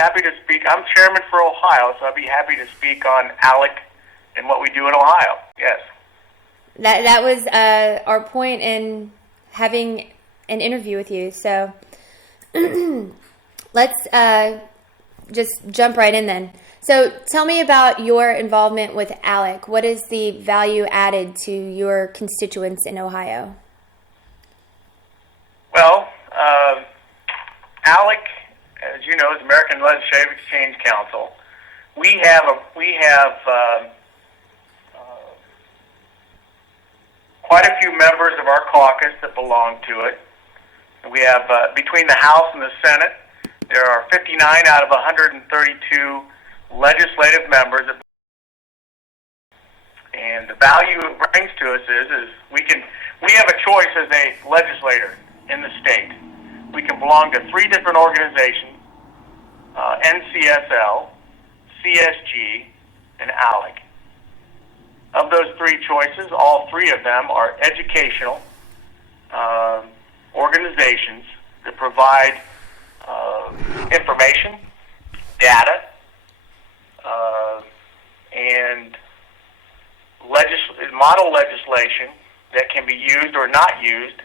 happy to speak. I'm chairman for Ohio, so I'd be happy to speak on ALEC and what we do in Ohio. Yes. That was our point in having an interview with you. So let's just jump right in then. So tell me about your involvement with ALEC. What is the value added to your constituents in Ohio? Well, ALEC, as you know, is American Legislative Exchange Council. We have quite a few members of our caucus that belong to it. We have between the House and the Senate, there are 59 out of 132 legislative members, and the value it brings to us is we have a choice as a legislator in the state. We can belong to three different organizations: NCSL, CSG, and ALEC. Of those three choices, all three of them are educational organizations that provide information, data, and model legislation that can be used or not used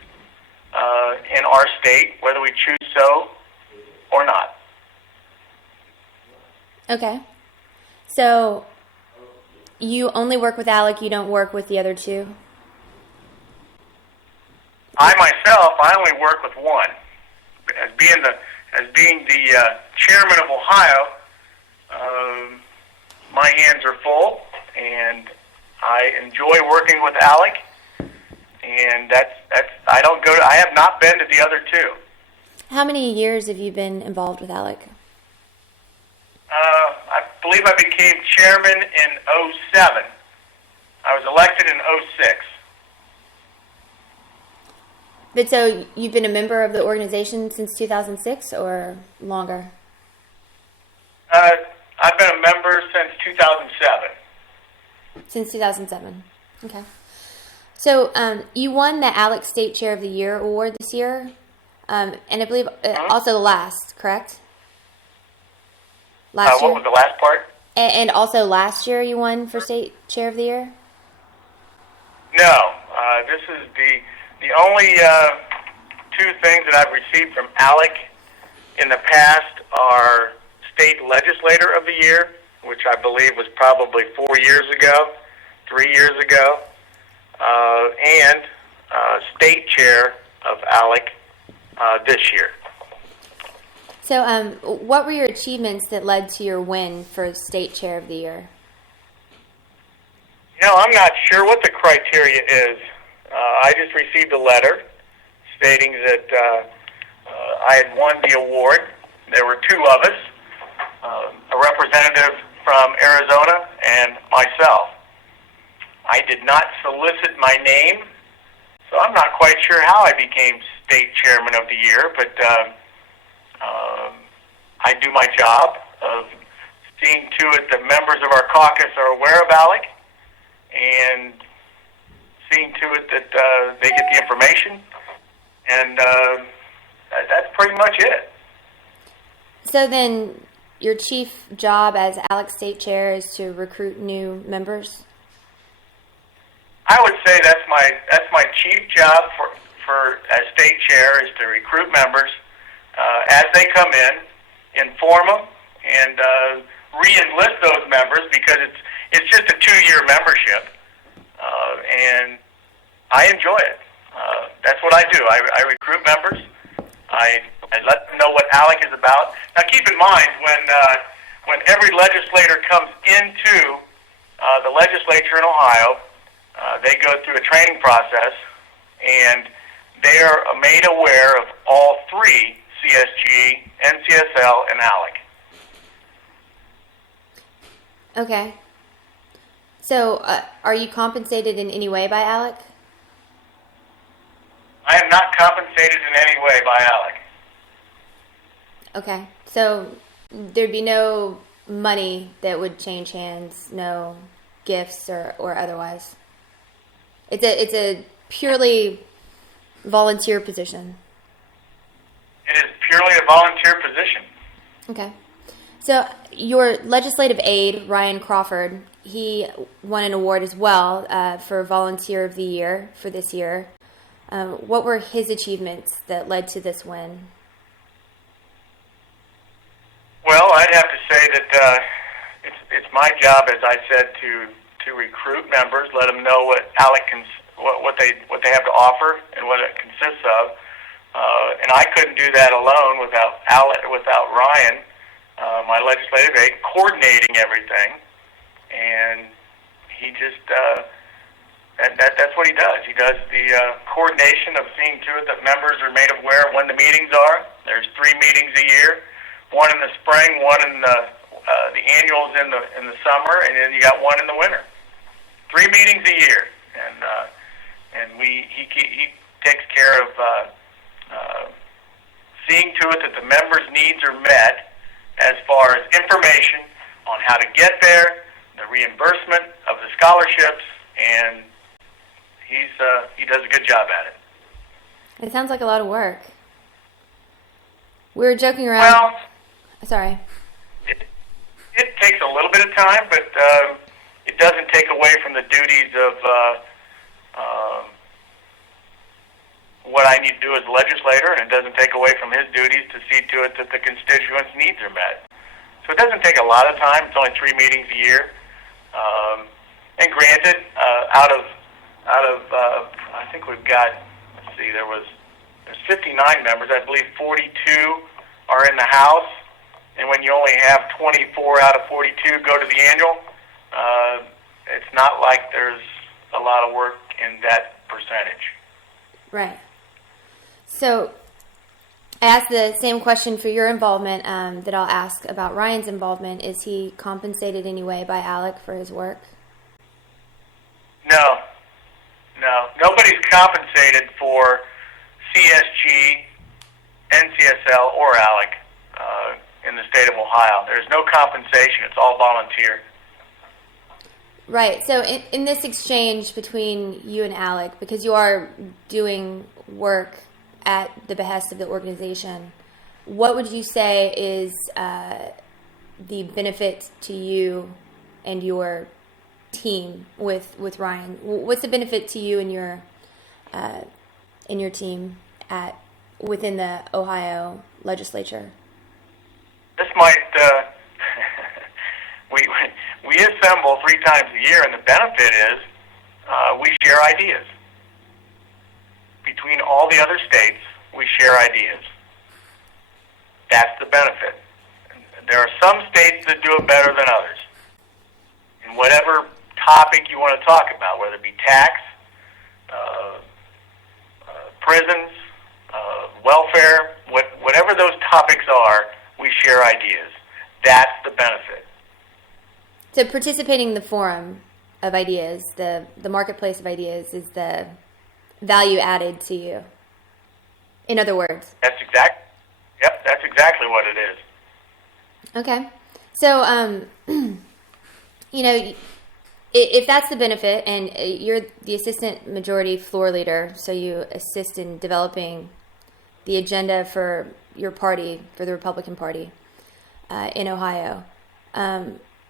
in our state, whether we choose so or not. Okay. So you only work with ALEC, you don't work with the other two? I only work with one. As being the chairman of Ohio, my hands are full, and I enjoy working with ALEC. And I have not been to the other two. How many years have you been involved with ALEC? I believe I became chairman in '07. I was elected in '06. But so you've been a member of the organization since 2006 or longer? I've been a member since 2007. Since 2007. Okay. So you won the ALEC State Chair of the Year award this year, and I believe also the last, correct? Last year? What was the last part? And also last year you won for State Chair of the Year? No. This is the only two things that I've received from ALEC in the past are State Legislator of the Year, which I believe was probably 3 years ago, and State Chair of ALEC this year. So what were your achievements that led to your win for State Chair of the Year? I'm not sure what the criteria is. I just received a letter stating that I had won the award. There were two of us, a representative from Arizona and myself. I did not solicit my name, so I'm not quite sure how I became State Chairman of the Year, but I do my job of seeing to it that members of our caucus are aware of ALEC and seeing to it that they get the information, and that's pretty much it. So then your chief job as ALEC State Chair is to recruit new members? I would say that's my chief job for as State Chair is to recruit members as they come in, inform them, and re-enlist those members because it's just a 2-year membership, and I enjoy it. That's what I do. I recruit members. I let them know what ALEC is about. Now, keep in mind when every legislator comes into the legislature in Ohio, they go through a training process, and they are made aware of all three: CSG, NCSL, and ALEC. Okay. So, are you compensated in any way by ALEC? I am not compensated in any way by ALEC. Okay. So, there'd be no money that would change hands, no gifts or otherwise. It's a purely volunteer position. It is purely a volunteer position. Okay. So your legislative aide, Ryan Crawford, he won an award as well for Volunteer of the Year for this year. What were his achievements that led to this win? Well, I'd have to say that it's my job, as I said, to recruit members, let them know what ALEC what they have to offer and what it consists of. And I couldn't do that alone without Ryan, my legislative aide, coordinating everything. And he just that's what he does. He does the coordination of seeing to it that members are made aware of when the meetings are. There's 3 meetings a year, one in the spring, one in the annuals in the summer, and then you got one in the winter. 3 meetings a year, and he takes care of seeing to it that the members' needs are met as far as information on how to get there, the reimbursement of the scholarships, and he does a good job at it. It sounds like a lot of work. We were joking around. Well, sorry. It takes a little bit of time, but it doesn't take away from the duties of what I need to do as a legislator, and it doesn't take away from his duties to see to it that the constituents' needs are met. So it doesn't take a lot of time. It's only 3 meetings a year. And granted, out of I think we've got, let's see, there's 59 members. I believe 42 are in the House. And when you only have 24 out of 42 go to the annual, it's not like there's a lot of work in that percentage. Right. So I asked the same question for your involvement that I'll ask about Ryan's involvement. Is he compensated in any way by ALEC for his work? No. Nobody's compensated for CSG, NCSL, or ALEC in the state of Ohio. There's no compensation. It's all volunteer. Right. So in this exchange between you and ALEC, because you are doing work at the behest of the organization, what would you say is the benefit to you and your team with Ryan? What's the benefit to you and your team within the Ohio legislature? This might we assemble 3 times a year, and the benefit is we share ideas. Between all the other states, we share ideas. That's the benefit. There are some states that do it better than others. And whatever topic you want to talk about, whether it be tax, prisons, welfare, whatever those topics are, we share ideas. That's the benefit. So participating in the forum of ideas, the marketplace of ideas, is the value added to you. In other words. That's exactly what it is. Okay. So, if that's the benefit, and you're the assistant majority floor leader, so you assist in developing the agenda for your party, for the Republican Party in Ohio,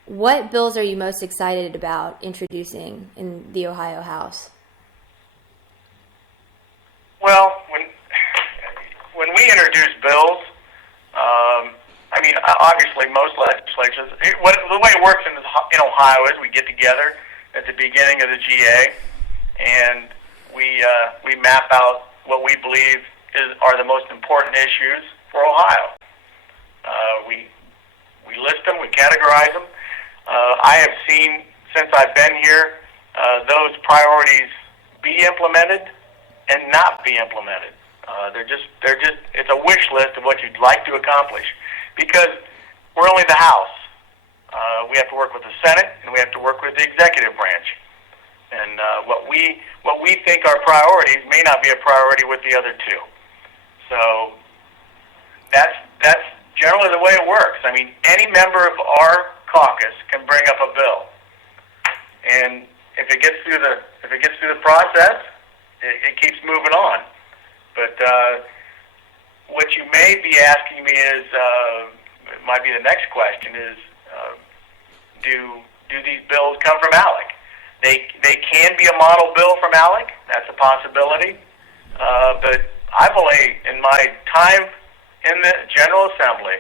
what bills are you most excited about introducing in the Ohio House? Well, when we introduce bills, obviously most legislatures, the way it works in Ohio is we get together at the beginning of the GA, and we map out what we believe are the most important issues for Ohio. We list them, we categorize them. I have seen, since I've been here, those priorities be implemented and not be implemented. It's a wish list of what you'd like to accomplish, because we're only the House. We have to work with the Senate, and we have to work with the executive branch. And what we think are priorities may not be a priority with the other two. So that's generally the way it works. I mean, any member of our caucus can bring up a bill, and if it gets through the process, it keeps moving on. But what you may be asking me is might be the next question is, do these bills come from ALEC? They can be a model bill from ALEC. That's a possibility. But I've only, in my time in the General Assembly,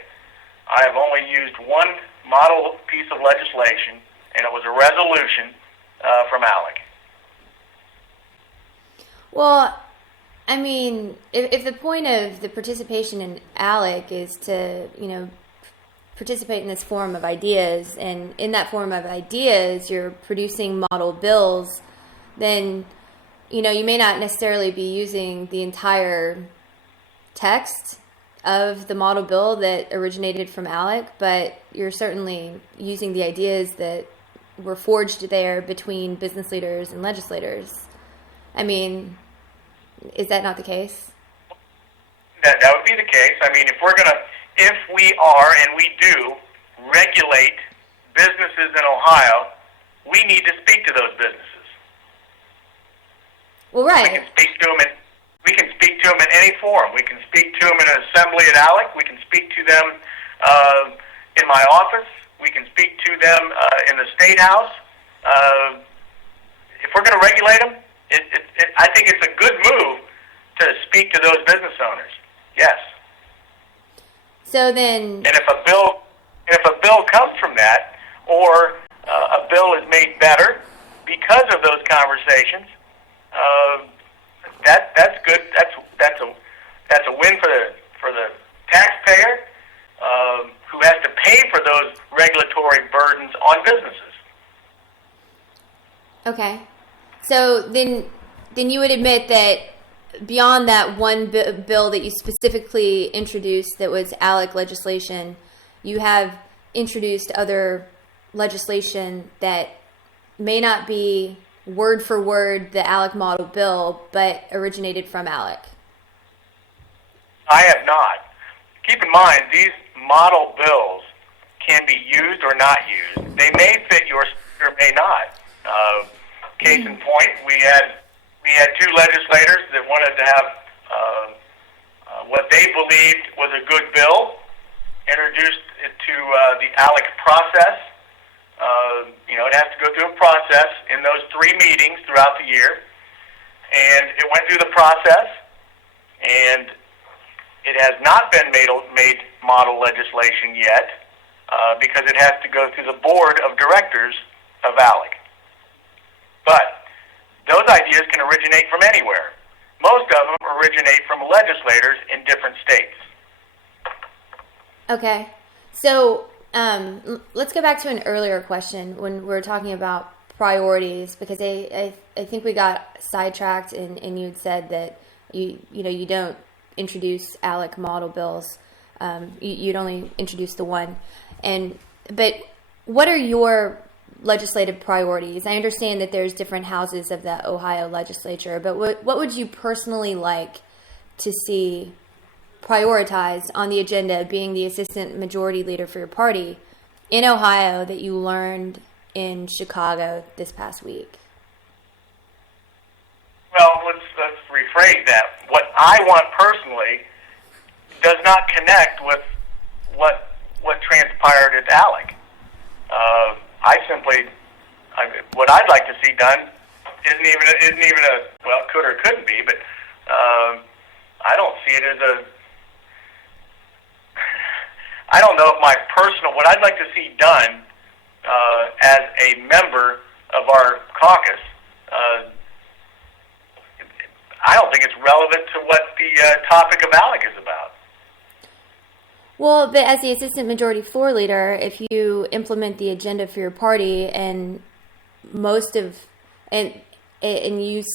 I have only used one model piece of legislation, and it was a resolution from ALEC. Well, I mean, if the point of the participation in ALEC is to, participate in this forum of ideas, and in that forum of ideas you're producing model bills, then, you may not necessarily be using the entire text of the model bill that originated from ALEC, but you're certainly using the ideas that were forged there between business leaders and legislators. I mean, is that not the case? That would be the case. I mean, if we are, and we do, regulate businesses in Ohio, we need to speak to those businesses. Well, right. We can speak to them in any forum. We can speak to them in an assembly at ALEC. We can speak to them in my office. We can speak to them in the State House. If we're going to regulate them, I think it's a good move to speak to those business owners. Yes. So then, and if a bill comes from that, or a bill is made better because of those conversations, that's good. That's a win for the taxpayer who has to pay for those regulatory burdens on businesses. Okay. So then you would admit that beyond that one bill that you specifically introduced that was ALEC legislation, you have introduced other legislation that may not be word for word the ALEC model bill, but originated from ALEC. I have not. Keep in mind, these model bills can be used or not used. They may fit your state or may not. Case in point, we had two legislators that wanted to have what they believed was a good bill, introduced it to the ALEC process. It has to go through a process in those 3 meetings throughout the year. And it went through the process, and it has not been made model legislation yet because it has to go through the board of directors of ALEC. But those ideas can originate from anywhere. Most of them originate from legislators in different states. Okay. So let's go back to an earlier question when we were talking about priorities, because I think we got sidetracked and you had said that you don't introduce ALEC model bills. You'd only introduce the one. But what are your legislative priorities? I understand that there's different houses of the Ohio legislature, but what would you personally like to see prioritized on the agenda, being the assistant majority leader for your party in Ohio, that you learned in Chicago this past week? Well, let's rephrase that. What I want personally does not connect with what transpired at ALEC. What I'd like to see done isn't even a well, could or couldn't be, but I don't see it as I don't know if my personal, what I'd like to see done as a member of our caucus, I don't think it's relevant to what the topic of ALEC is about. Well, but as the assistant majority floor leader, if you implement the agenda for your party and you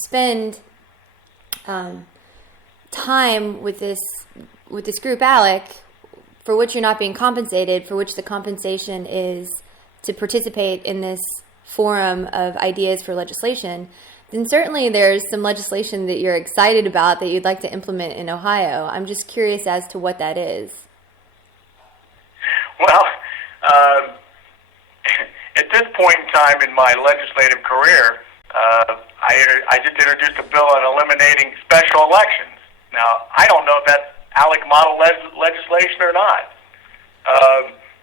spend time with this group ALEC, for which you're not being compensated, for which the compensation is to participate in this forum of ideas for legislation, then certainly there's some legislation that you're excited about that you'd like to implement in Ohio. I'm just curious as to what that is. Well, at this point in time in my legislative career, I just introduced a bill on eliminating special elections. Now, I don't know if that's ALEC model legislation or not.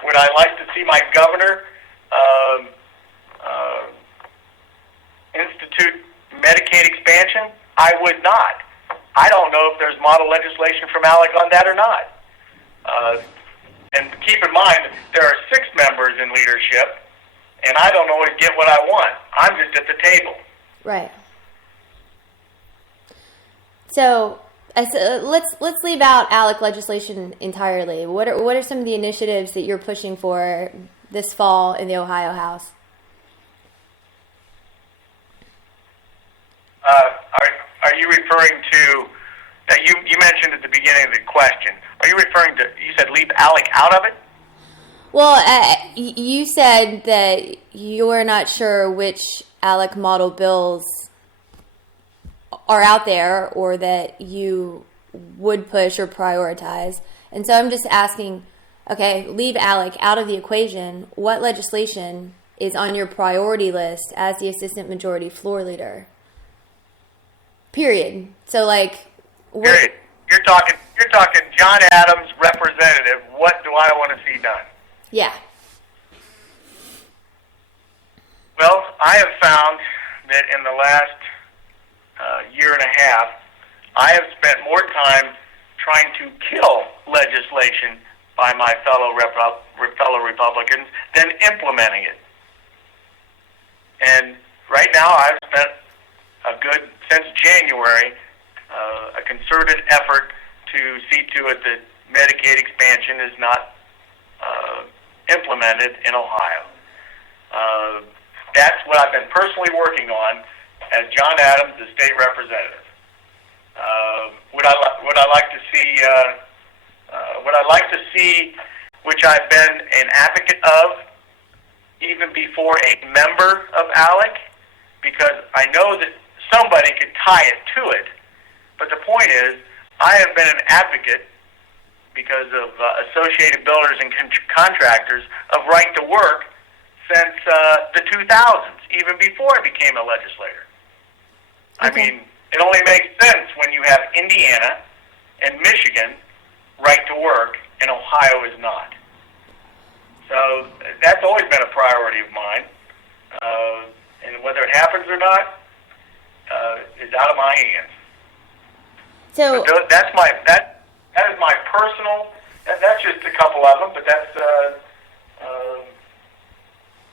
Would I like to see my governor institute Medicaid expansion? I would not. I don't know if there's model legislation from ALEC on that or not. And keep in mind, there are 6 members in leadership, and I don't always get what I want. I'm just at the table. Right. So let's leave out ALEC legislation entirely. What are some of the initiatives that you're pushing for this fall in the Ohio House? Are you referring to that you mentioned at the beginning of the question? Are you referring to, you said leave ALEC out of it? Well, you said that you're not sure which ALEC model bills are out there or that you would push or prioritize. And so I'm just asking, okay, leave ALEC out of the equation. What legislation is on your priority list as the assistant majority floor leader? Period. So like, period. You're talking John Adams, representative. What do I want to see done? Yeah. Well, I have found that in the last year and a half, I have spent more time trying to kill legislation by my fellow Republicans than implementing it. And right now, I've spent since January, a concerted effort to see to it that Medicaid expansion is not implemented in Ohio. That's what I've been personally working on as John Adams, the state representative. Would I like to see? Would I like to see, which I've been an advocate of, even before a member of ALEC, because I know that somebody could tie it to it. But the point is, I have been an advocate because of Associated Builders and Contractors of right to work since the 2000s, even before I became a legislator. Okay. I mean, it only makes sense when you have Indiana and Michigan right to work and Ohio is not. So that's always been a priority of mine. And whether it happens or not is out of my hands. So that is my personal. That's just a couple of them, but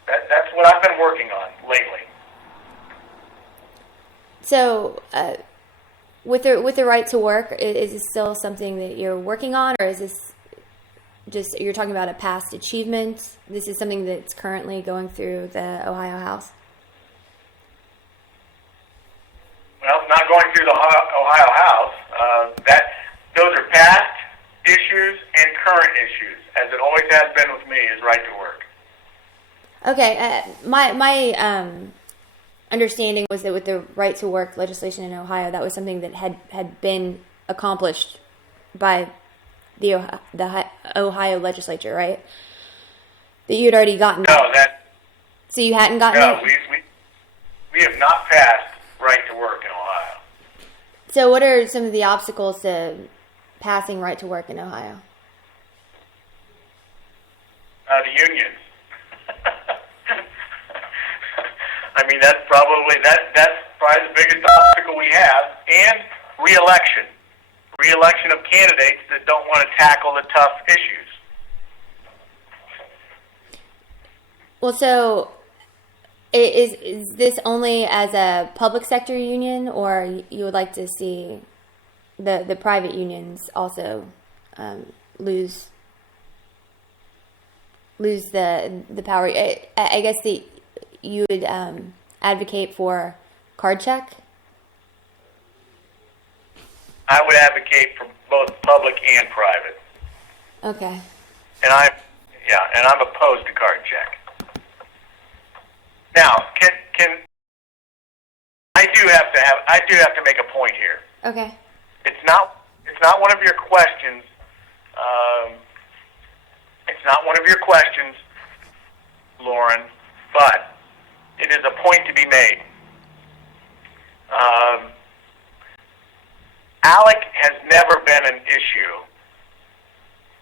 that's what I've been working on lately. So, with the right to work, is this still something that you're working on, or is this just you're talking about a past achievement? This is something that's currently going through the Ohio House. Well, not going through the Ohio House. Those are past issues and current issues, as it always has been with me, is right to work. Okay, my understanding was that with the right to work legislation in Ohio, that was something that had been accomplished by the Ohio legislature, right? That you had already gotten. No, So you hadn't gotten it? No, we have not passed right to work in Ohio. So what are some of the obstacles to passing right to work in Ohio? The unions. I mean, that's probably the biggest obstacle we have, and reelection of candidates that don't want to tackle the tough issues. Well, so is this only as a public sector union, or you would like to see the private unions also lose the power? I guess you would advocate for card check? I would advocate for both public and private. Okay. And I'm opposed to card check. Now, can I do have to make a point here. Okay. It's not one of your questions. It's not one of your questions, Lauren, but it is a point to be made. ALEC has never been an issue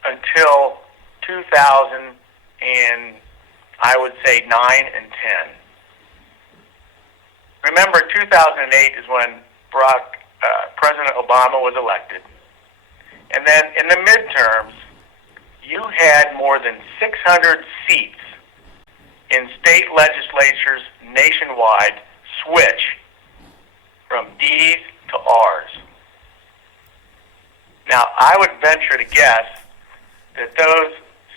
until 2010 I would say 9 and 10. Remember, 2008 is when President Obama was elected. And then in the midterms, you had more than 600 seats in state legislatures nationwide switch from D's to R's. Now, I would venture to guess that those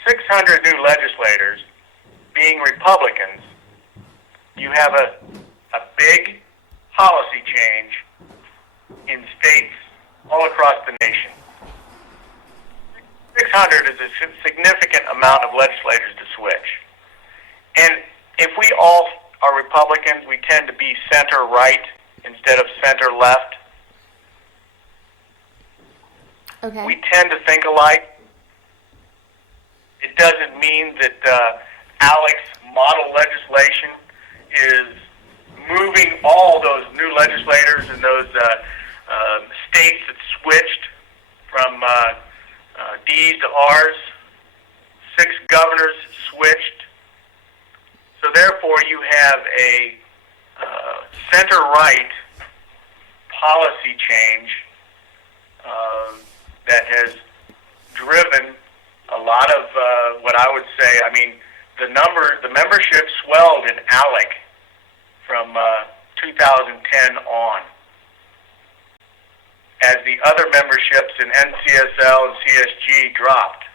600 new legislators, being Republicans, you have a big policy change in states all across the nation. 600 is a significant amount of legislators to switch. And if we all are Republicans, we tend to be center-right instead of center-left. Okay. We tend to think alike. It doesn't mean that ALEC's model legislation is moving all those new legislators and those states that switched from D's to R's. 6 governors switched. So therefore, you have a center-right policy change that has driven a lot of what I would say. I mean, the membership swelled in ALEC from 2010 on, as the other memberships in NCSL and CSG dropped.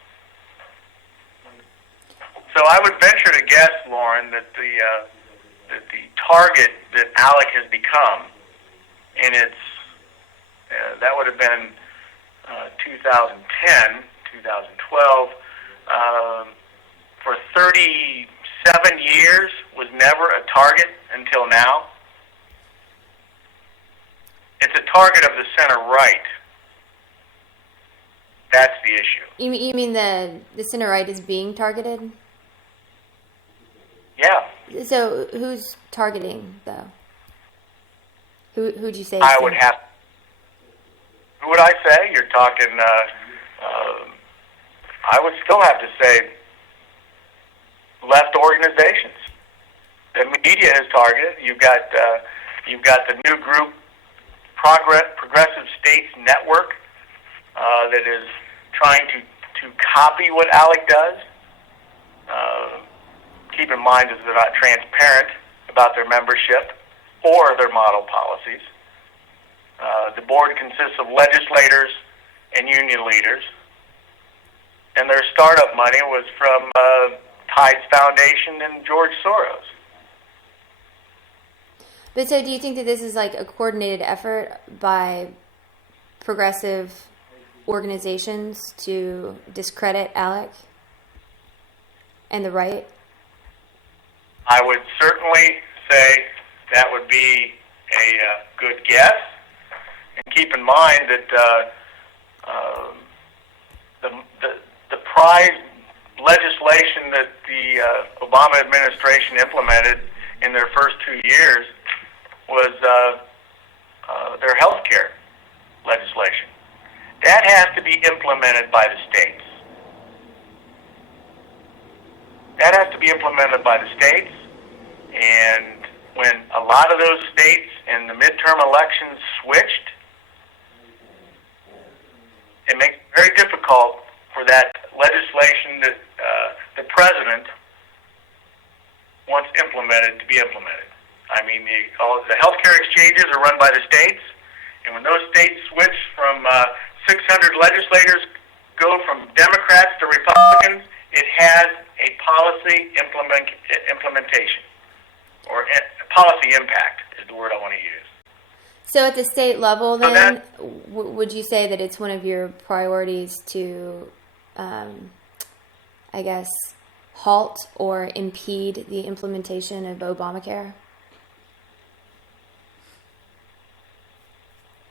So I would venture to guess, Lauren, that the target that ALEC has become, and that would have been 2010, 2012, for 37 years was never a target until now. It's a target of the center-right. That's the issue. You mean the center-right is being targeted? Yeah. So who's targeting, though? Who'd you say? I would have... Who would I say? You're talking... I would still have to say left organizations. The media is targeted. You've got the new group, Progressive States Network, that is trying to copy what ALEC does. Keep in mind that they're not transparent about their membership or their model policies. The board consists of legislators and union leaders, and their startup money was from Tides Foundation and George Soros. But so do you think that this is like a coordinated effort by progressive organizations to discredit ALEC and the right? I would certainly say that would be a good guess. And keep in mind that the prize legislation that the Obama administration implemented in their first 2 years was their health care legislation. That has to be implemented by the states. That has to be implemented by the states, and when a lot of those states in the midterm elections switched, it makes it very difficult for that legislation that the president wants implemented to be implemented. I mean, the healthcare exchanges are run by the states, and when those states switch from 600 legislators go from Democrats to Republicans, it has a policy implementation, or policy impact is the word I want to use. So at the state level, then, would you say that it's one of your priorities to, I guess, halt or impede the implementation of Obamacare?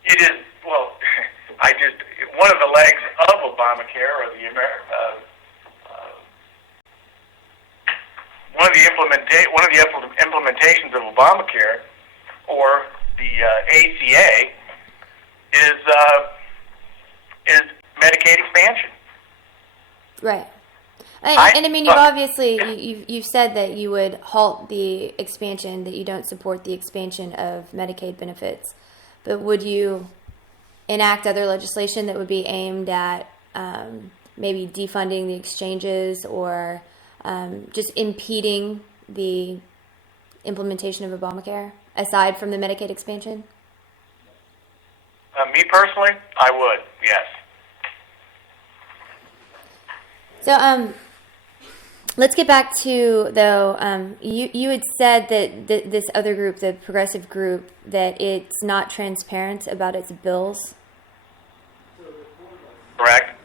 It is, well, one of the legs of Obamacare, or one of the implementations of Obamacare, or the ACA, is Medicaid expansion. Right. And I mean, you've obviously you've said that you would halt the expansion, that you don't support the expansion of Medicaid benefits, but would you enact other legislation that would be aimed at maybe defunding the exchanges or just impeding the implementation of Obamacare, aside from the Medicaid expansion? Me personally, I would, yes. So, let's get back to, though, you had said that this other group, the progressive group, that it's not transparent about its bills. Correct.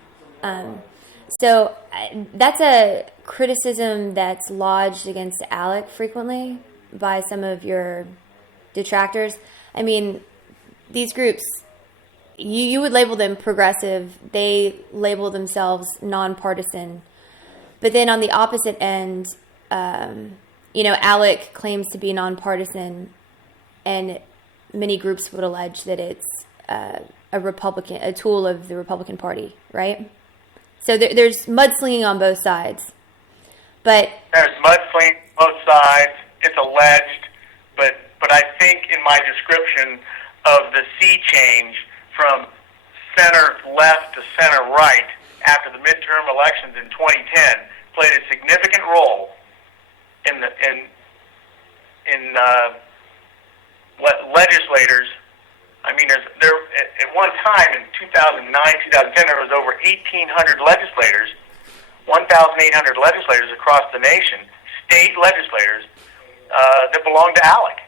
So that's a criticism that's lodged against ALEC frequently by some of your detractors. I mean, these groups, you would label them progressive. They label themselves nonpartisan. But then on the opposite end, ALEC claims to be nonpartisan, and many groups would allege that it's a tool of the Republican Party, right? So there's mudslinging on both sides. But there's mudslinging on both sides. It's alleged, but I think in my description of the sea change from center left to center right after the midterm elections in 2010 played a significant role in what legislators. I mean, there at one time in 2009, 2010, there was over 1,800 legislators, 1,800 legislators across the nation, state legislators that belonged to ALEC.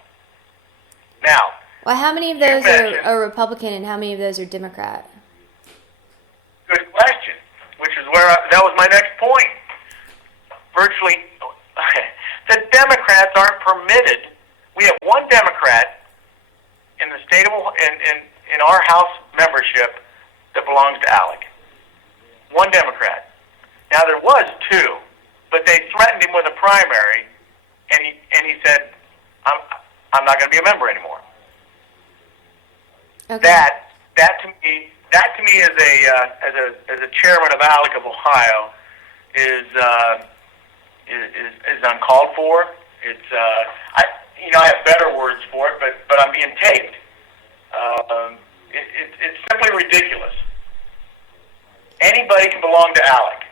Now, well, how many of those are Republican and how many of those are Democrat? Good question. Which is that was my next point. Virtually, the Democrats aren't permitted. We have one Democrat in the state of in our House membership that belongs to ALEC. One Democrat. Now there was two, but they threatened him with a primary, and he said, "I'm not going to be a member anymore." Okay. That to me as a chairman of ALEC of Ohio is uncalled for. It's I have better words for it, but I'm being taped. It's simply ridiculous. Anybody can belong to ALEC,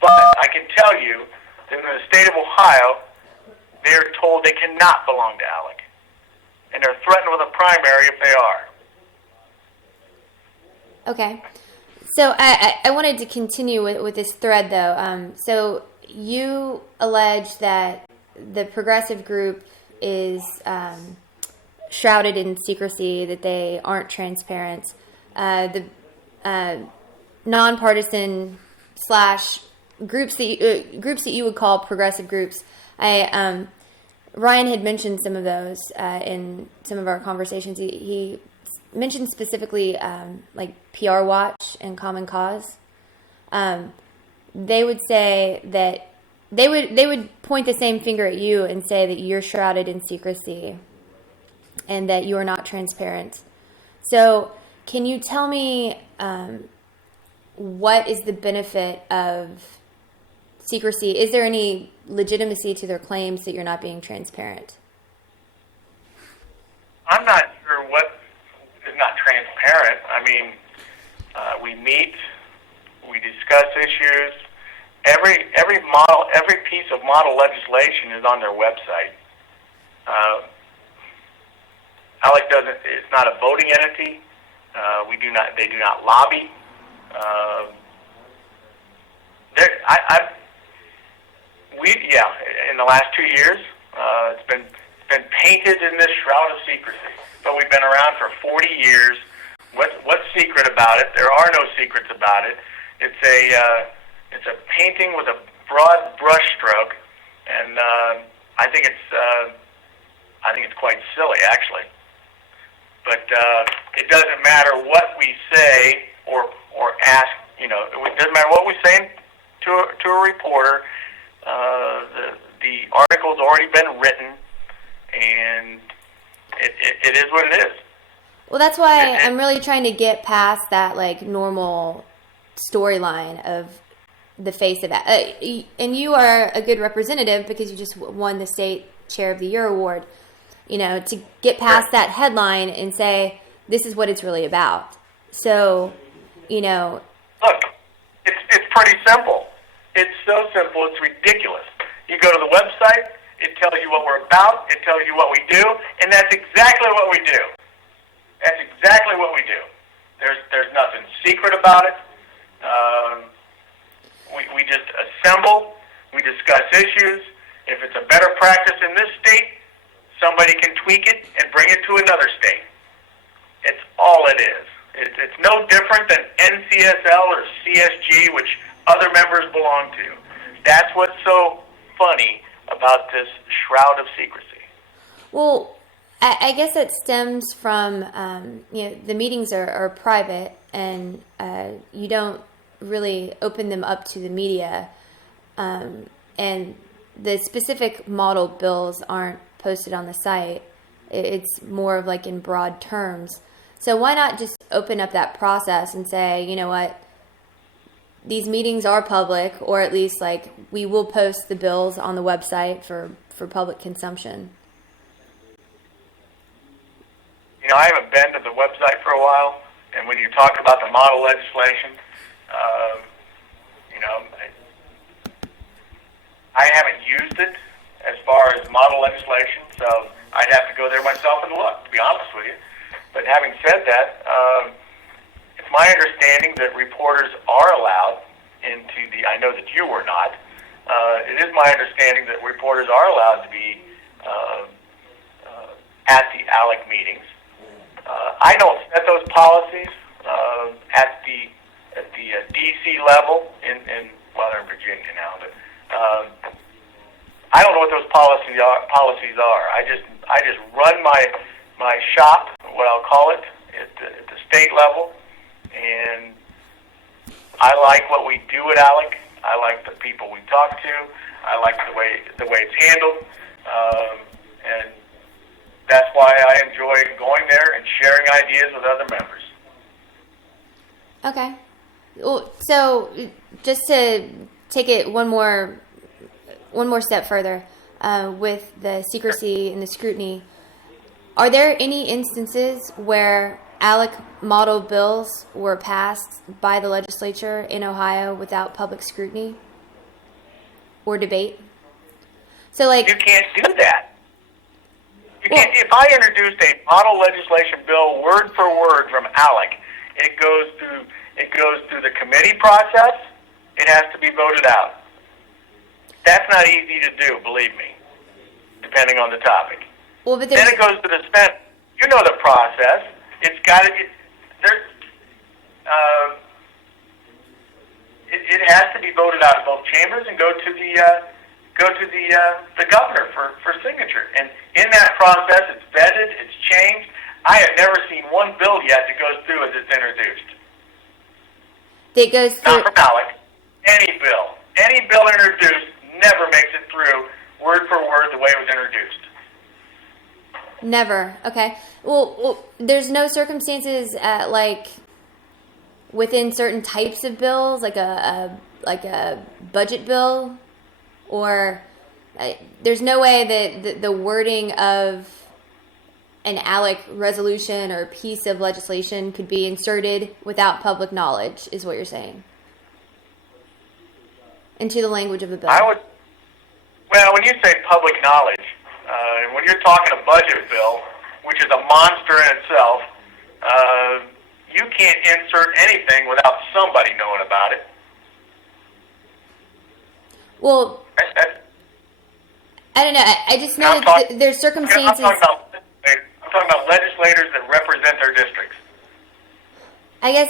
but I can tell you that in the state of Ohio, they're told they cannot belong to ALEC, and they're threatened with a primary if they are. Okay. So I wanted to continue with this thread, though. So you allege that the progressive group is shrouded in secrecy, that they aren't transparent. The nonpartisan / groups that you would call progressive groups. Ryan had mentioned some of those in some of our conversations. He mentioned specifically like PR Watch and Common Cause. They would say that they would point the same finger at you and say that you're shrouded in secrecy and that you are not transparent. So can you tell me what is the benefit of secrecy? Is there any legitimacy to their claims that you're not being transparent? I'm not sure what is not transparent. I mean, we meet, we discuss issues. Every piece of model legislation is on their website. ALEC it's not a voting entity. They do not lobby. In the last 2 years, it's been painted in this shroud of secrecy. But we've been around for 40 years. What's secret about it? There are no secrets about it. It's a painting with a broad brush stroke, and I think it's quite silly, actually. But it doesn't matter what we say or ask. It doesn't matter what we say to a reporter. The article's already been written, and it is what it is. Well, that's why I'm really trying to get past that like normal storyline of the face of that. And you are a good representative because you just won the State Chair of the Year award. To get past that headline and say, this is what it's really about. So, Look, it's pretty simple. It's so simple, it's ridiculous. You go to the website, it tells you what we're about, it tells you what we do, and that's exactly what we do. That's exactly what we do. There's nothing secret about it. We just assemble, we discuss issues. If it's a better practice in this state, somebody can tweak it and bring it to another state. It's all it is. It's no different than NCSL or CSG, which other members belong to. That's what's so funny about this shroud of secrecy. Well, I guess it stems from, the meetings are private, and you don't really open them up to the media, and the specific model bills aren't posted on the site. It's more of like in broad terms. So why not just open up that process and say, you know what, these meetings are public, or at least like we will post the bills on the website for public consumption. I haven't been to the website for a while, and when you talk about the model legislation, I haven't used it as far as model legislation, so I'd have to go there myself and look, to be honest with you. But having said that, it's my understanding that reporters are allowed into I know that you were not, it is my understanding that reporters are allowed to be at the ALEC meetings. I don't set those policies at the D.C. level in they're in Virginia now, but I don't know what those policies are. I just run my shop, what I'll call it, at the state level, and I like what we do at ALEC. I like the people we talk to. I like the way it's handled, and that's why I enjoy going there and sharing ideas with other members. Okay. Well, so just to take it one more step further, with the secrecy and the scrutiny, are there any instances where ALEC model bills were passed by the legislature in Ohio without public scrutiny or debate? So, like, you can't do that. If I introduced a model legislation bill word for word from ALEC, it goes through the committee process. It has to be voted out. That's not easy to do, believe me, depending on the topic. Well, but then it goes to the Senate. You know the process. It's got to get there. It has to be voted out of both chambers and go to the governor for signature. And in that process, it's vetted, it's changed. I have never seen one bill yet that goes through as it's introduced. It goes through. Not from ALEC. Any bill introduced never makes it through word for word the way it was introduced. Never. Okay. Well, there's no circumstances like within certain types of bills, like a budget bill, or there's no way that the wording of an ALEC resolution or piece of legislation could be inserted without public knowledge, is what you're saying, into the language of the bill. Well, when you say public knowledge, when you're talking a budget bill, which is a monster in itself, you can't insert anything without somebody knowing about it. Well, I don't know. I just know that there's circumstances. I'm talking about legislators that represent their districts. I guess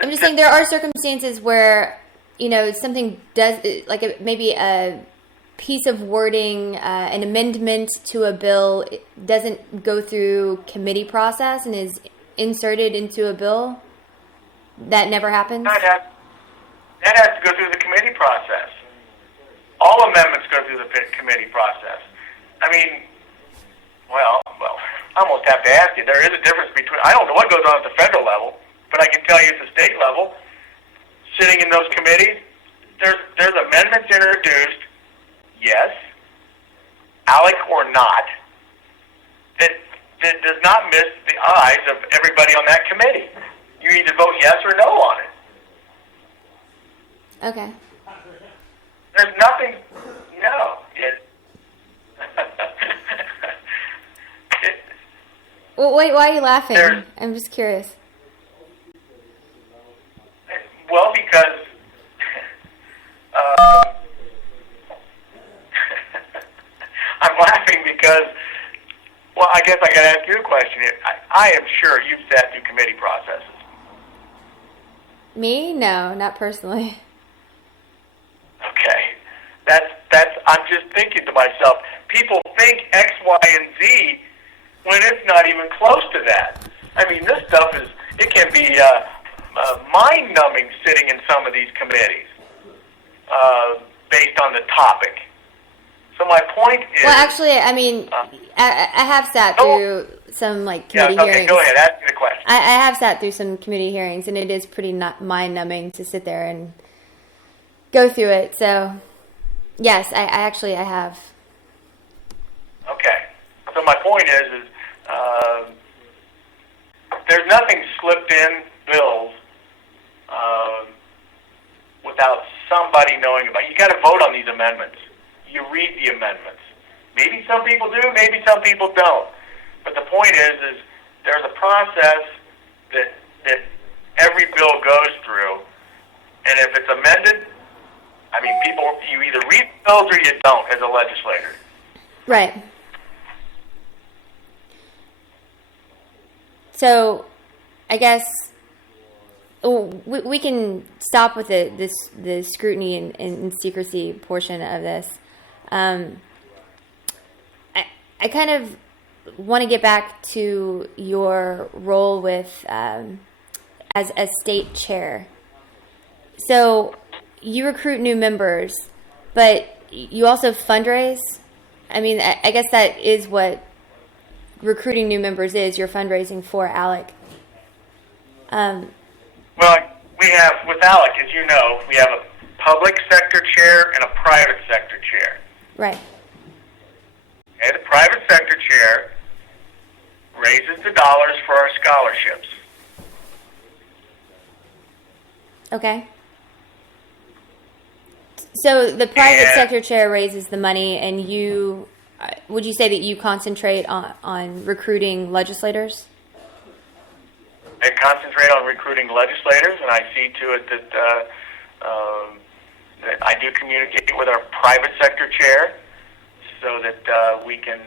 I'm just saying there are circumstances where something does, like maybe a piece of wording, an amendment to a bill doesn't go through committee process and is inserted into a bill. That never happens? That has to go through the committee process. All amendments go through the committee process. I mean, well, I almost have to ask you, there is a difference between, I don't know what goes on at the federal level, but I can tell you at the state level, sitting in those committees, there's amendments introduced, yes, ALEC or not, that does not miss the eyes of everybody on that committee. You either vote yes or no on it. Okay. There's nothing, no. Well, wait, why are you laughing? There's- I'm just curious. Well, because I'm laughing because, well, I guess I got to ask you a question. I am sure you've sat through committee processes. Me? No, not personally. Okay, that's. I'm just thinking to myself. People think X, Y, and Z when it's not even close to that. I mean, this stuff is. It can be mind-numbing sitting in some of these committees based on the topic. So my point is. Well, actually, I mean, I have sat through some committee hearings. Go ahead. Ask me the question. I have sat through some committee hearings, and it is pretty mind-numbing to sit there and go through it. So, yes, I have. Okay. So my point is there's nothing slipped in bills without somebody knowing about it. You got to vote on these amendments. You read the amendments. Maybe some people do, maybe some people don't. But the point is there's a process that every bill goes through, and if it's amended, I mean, you either read the bills or you don't as a legislator. Right. So, I guess we can stop with the scrutiny and secrecy portion of this. I kind of want to get back to your role with as state chair. So you recruit new members, but you also fundraise. I mean, I guess that is what recruiting new members is. You're fundraising for ALEC. Well, we have, with ALEC, as you know, we have a public sector chair and a private sector chair. Right. Okay, the private sector chair raises the dollars for our scholarships. Okay. So the private sector chair raises the money, and you, would you say that you concentrate on recruiting legislators? I concentrate on recruiting legislators, and I see to it that I do communicate with our private sector chair so that we can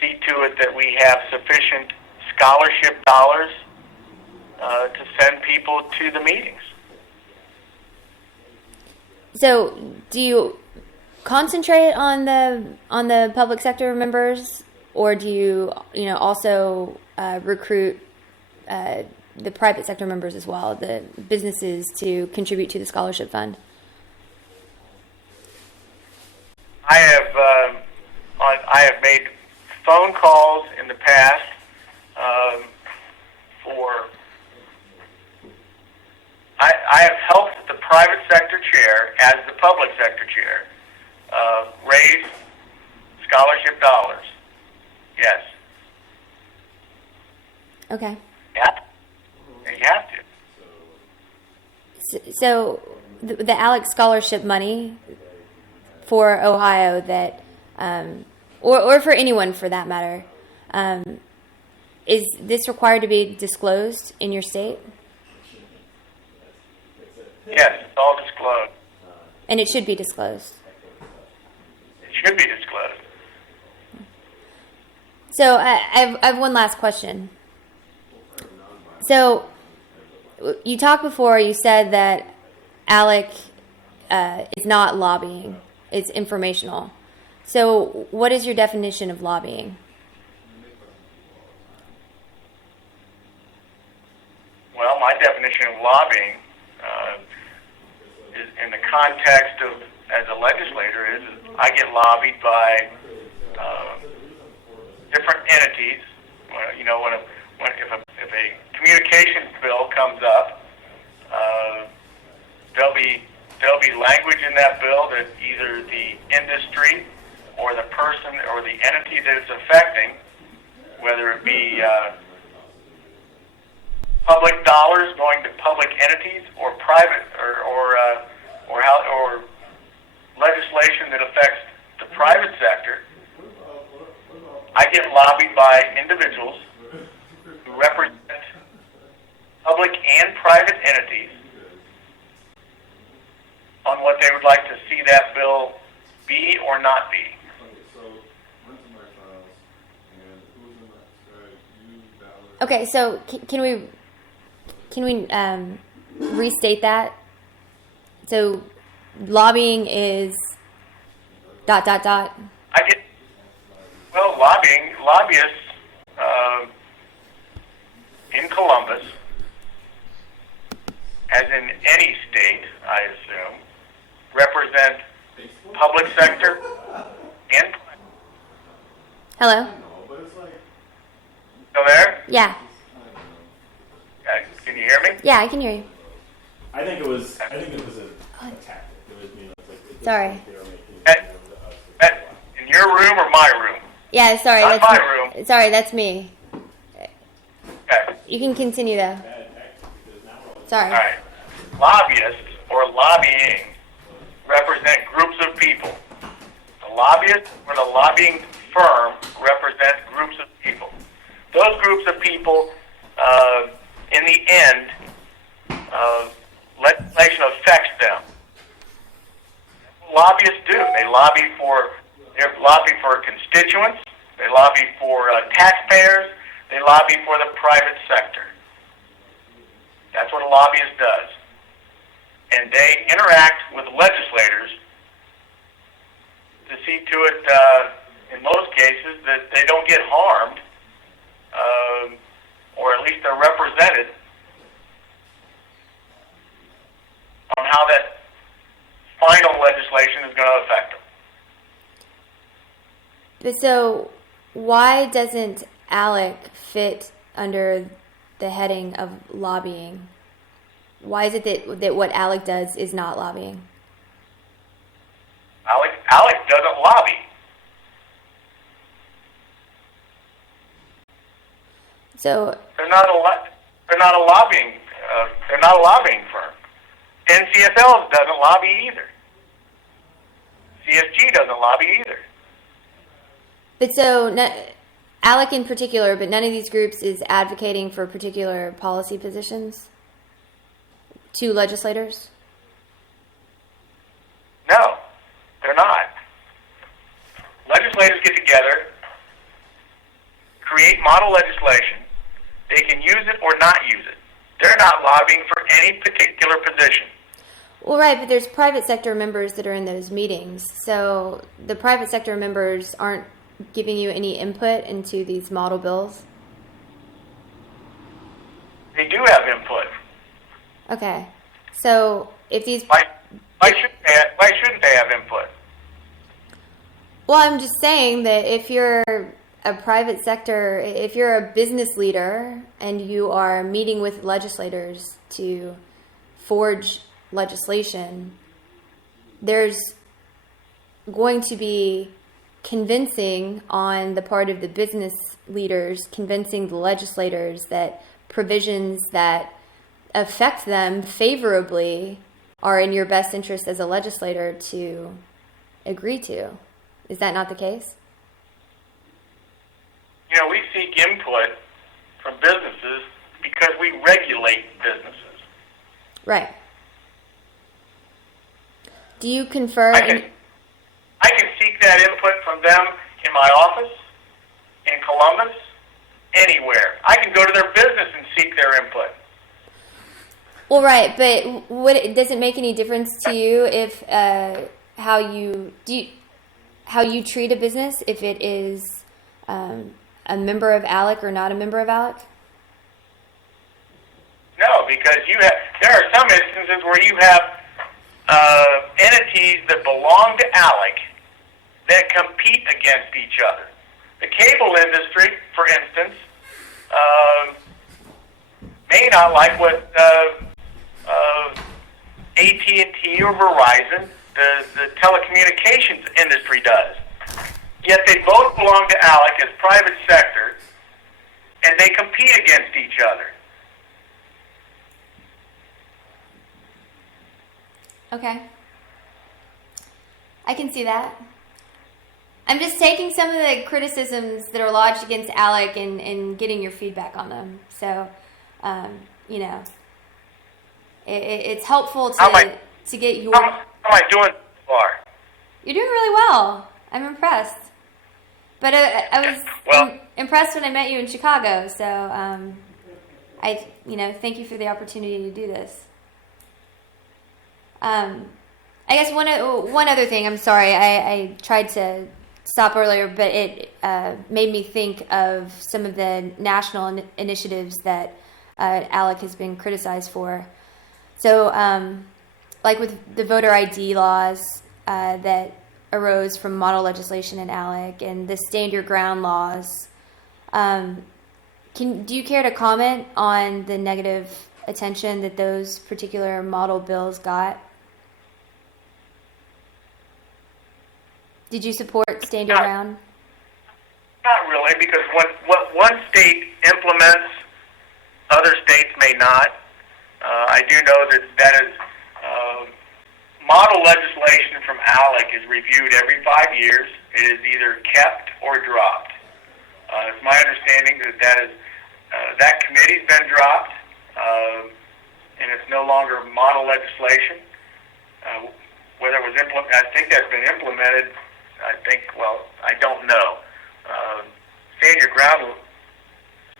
see to it that we have sufficient scholarship dollars to send people to the meetings. So, do you concentrate on the public sector members, or do you also recruit the private sector members as well, the businesses, to contribute to the scholarship fund? I have made phone calls in the past for. I have helped the private sector chair, as the public sector chair, raise scholarship dollars. Yes. Okay. Yeah. You have to. So the ALEC scholarship money for Ohio that, or for anyone for that matter, is this required to be disclosed in your state? Yes, it's all disclosed. And it should be disclosed. It should be disclosed. So I have one last question. So you talked before, you said that ALEC is not lobbying, it's informational. So what is your definition of lobbying? Well, my definition of lobbying is in the context of, as a legislator, is I get lobbied by different entities. If a communications bill comes up, there'll be there'll be language in that bill that either the industry or the person or the entity that it's affecting, whether it be public dollars going to public entities or private or legislation that affects the private sector, I get lobbied by individuals who represent public and private entities on what they would like to see that bill be or not be. Okay, so can we restate that? So lobbying is ... I get lobbyists in Columbus, as in any state, I assume, represent public sector and private. Hello? Still there? Yeah. Can you hear me? Yeah, I can hear you. I think it was a tactic. It was, Sorry. In your room or my room? Yeah, sorry. Not that's my me. room. Sorry, that's me. Okay. You can continue though. Sorry. All right. Lobbyists or lobbying represent groups of people. The lobbyists or the lobbying firm represent groups of people. Those groups of people, in the end, legislation affects them. Lobbyists do. They lobby for constituents. They lobby for taxpayers. They lobby for the private sector. That's what a lobbyist does. And they interact with legislators to see to it, in most cases, that they don't get harmed, or at least they're represented on how that final legislation is going to affect them. But so, why doesn't ALEC fit under the heading of lobbying? Why is it that what ALEC does is not lobbying? ALEC doesn't lobby. So They're not a lobbying. They're not a lobbying firm. NCSL doesn't lobby either. CSG doesn't lobby either. But so, ALEC in particular, but none of these groups is advocating for particular policy positions to legislators? No, they're not. Legislators get together, create model legislation. They can use it or not use it. They're not lobbying for any particular position. Well, right, but there's private sector members that are in those meetings. So the private sector members aren't giving you any input into these model bills? They do have input. Okay. So if these... Why shouldn't they have input? Well, I'm just saying that if you're a private sector, if you're a business leader and you are meeting with legislators to forge legislation, there's going to be convincing on the part of the business leaders, convincing the legislators that provisions that affect them favorably are in your best interest as a legislator to agree to. Is that not the case? You know, we seek input from businesses because we regulate businesses. Right. Do you confer... I can seek that input from them in my office, in Columbus, anywhere. I can go to their business and seek their input. Well, right, but does it make any difference to you if how you treat a business, if it is a member of ALEC or not a member of ALEC? No, because there are some instances where you have entities that belong to ALEC that compete against each other. The cable industry, for instance, may not like what AT&T or Verizon, the telecommunications industry does. Yet they both belong to ALEC as private sector, and they compete against each other. Okay. I can see that. I'm just taking some of the criticisms that are lodged against ALEC and getting your feedback on them. So, you know, it's helpful to get your... How am I doing so far? You're doing really well. I'm impressed. But I was impressed when I met you in Chicago. So, thank you for the opportunity to do this. I guess one other thing. I'm sorry. I tried to stop earlier, but it made me think of some of the national initiatives that ALEC has been criticized for. So, like with the voter ID laws that arose from model legislation in ALEC and the stand your ground laws, do you care to comment on the negative attention that those particular model bills got? Did you support stand your ground? Not really, because what one state implements, other states may not. I do know that is model legislation from ALEC is reviewed every 5 years. It is either kept or dropped. It's my understanding that committee's been dropped, and it's no longer model legislation. Whether it was implemented, I think that's been implemented. I don't know. Stand your ground,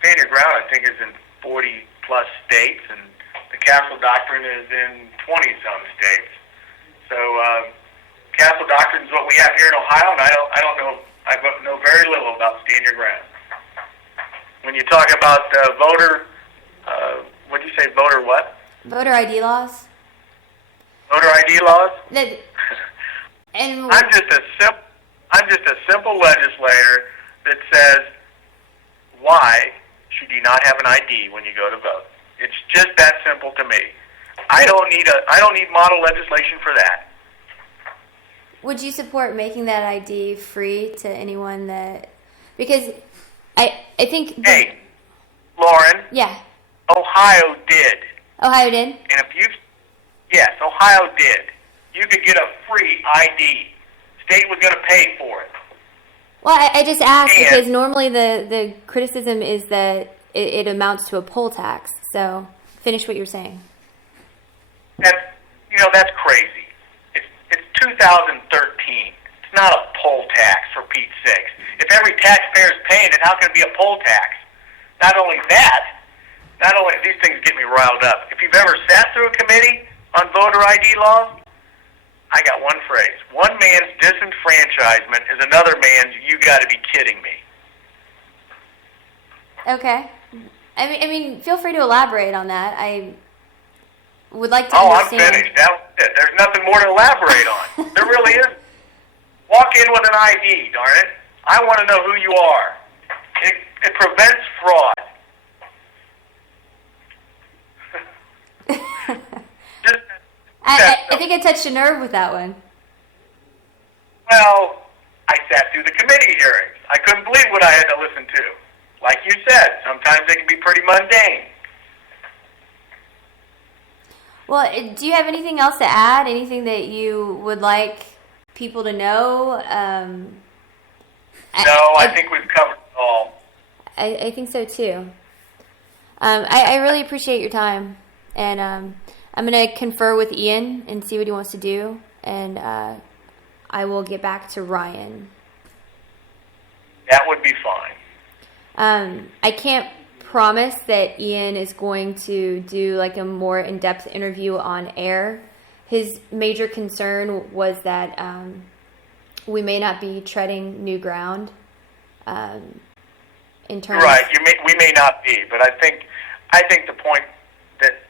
I think, is in 40 plus states, and the Castle Doctrine is in 20-some states. So, Castle Doctrine is what we have here in Ohio, and I know very little about stand your ground. When you talk about voter, what did you say? Voter what? Voter ID laws. Voter ID laws. And I'm just a simple legislator that says, why should you not have an ID when you go to vote? It's just that simple to me. I don't need model legislation for that. Would you support making that ID free to anyone that? Because I think. Hey, Lauren. Yeah. Ohio did. Ohio did. And yes, Ohio did. You could get a free ID. State was going to pay for it. Well, I just asked because normally the criticism is that it amounts to a poll tax. So finish what you're saying. That's crazy. It's 2013. It's not a poll tax, for Pete's sakes. If every taxpayer is paying it, how can it be a poll tax? Not only these things get me riled up. If you've ever sat through a committee on voter ID laws, I got one phrase. One man's disenfranchisement is another man's you got to be kidding me. Okay. I mean, feel free to elaborate on that. I would like to understand. I'm finished. That was it. There's nothing more to elaborate on. There really is. Walk in with an ID, darn it. I want to know who you are. It prevents fraud. I think I touched a nerve with that one. Well, I sat through the committee hearings. I couldn't believe what I had to listen to. Like you said, sometimes they can be pretty mundane. Well, do you have anything else to add? Anything that you would like people to know? I think we've covered it all. I think so too. I really appreciate your time, and I'm going to confer with Ian and see what he wants to do, and I will get back to Ryan. That would be fine. I can't promise that Ian is going to do like a more in-depth interview on air. His major concern was that we may not be treading new ground in terms. Right, we may not be, but I think the point that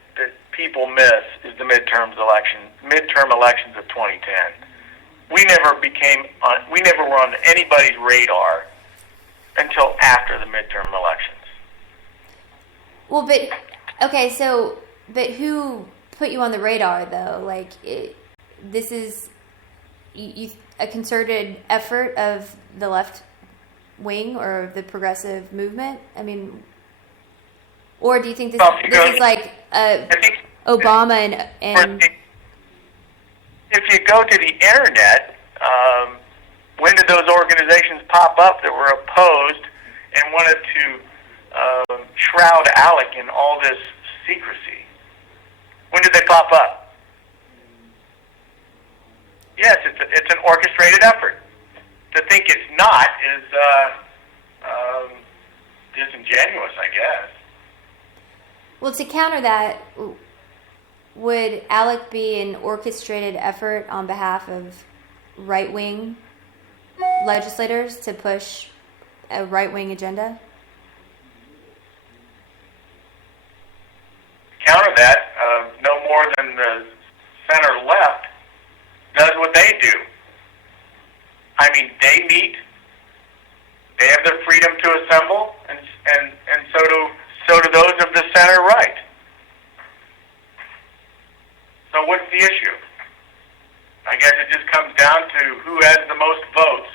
people miss is the midterm elections of 2010. We never were on anybody's radar until after the midterm elections. Well, but who put you on the radar, though? Like, this is a concerted effort of the left wing or the progressive movement? I mean, or do you think this is like Obama and if you go to the internet, when did those organizations pop up that were opposed and wanted to shroud ALEC in all this secrecy? When did they pop up? Yes, it's an orchestrated effort. To think it's not is disingenuous, I guess. Well, to counter that, would ALEC be an orchestrated effort on behalf of right-wing legislators to push a right-wing agenda? Counter that, no more than the center left does what they do. I mean, they meet, they have the freedom to assemble, and so do those of the center right. So what's the issue? I guess it just comes down to who has the most votes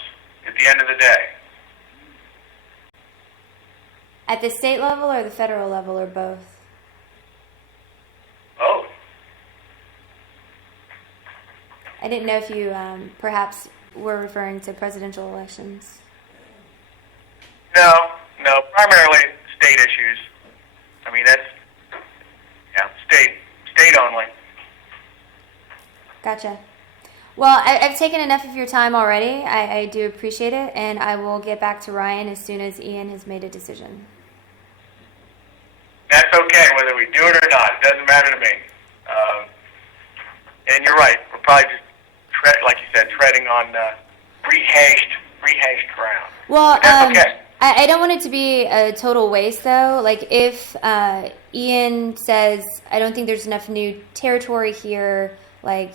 at the end of the day. At the state level or the federal level or both? Both. I didn't know if you perhaps were referring to presidential elections. No, primarily state issues. I mean, that's, state only. Gotcha. Well, I've taken enough of your time already. I do appreciate it, and I will get back to Ryan as soon as Ian has made a decision. That's okay, whether we do it or not. It doesn't matter to me. And you're right. We're probably just, like you said, treading on rehashed ground. Well, that's okay. I don't want it to be a total waste, though. Like, if Ian says, I don't think there's enough new territory here, like,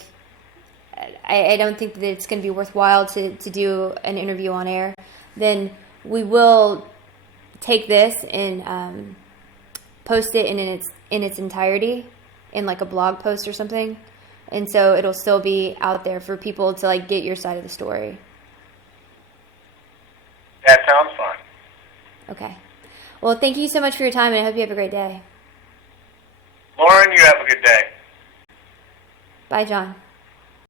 I don't think that it's going to be worthwhile to do an interview on air, then we will take this and post it in its entirety in like a blog post or something, and so it'll still be out there for people to like get your side of the story. That sounds fun. Okay. Well, thank you so much for your time, and I hope you have a great day. Lauren, you have a good day. Bye, John.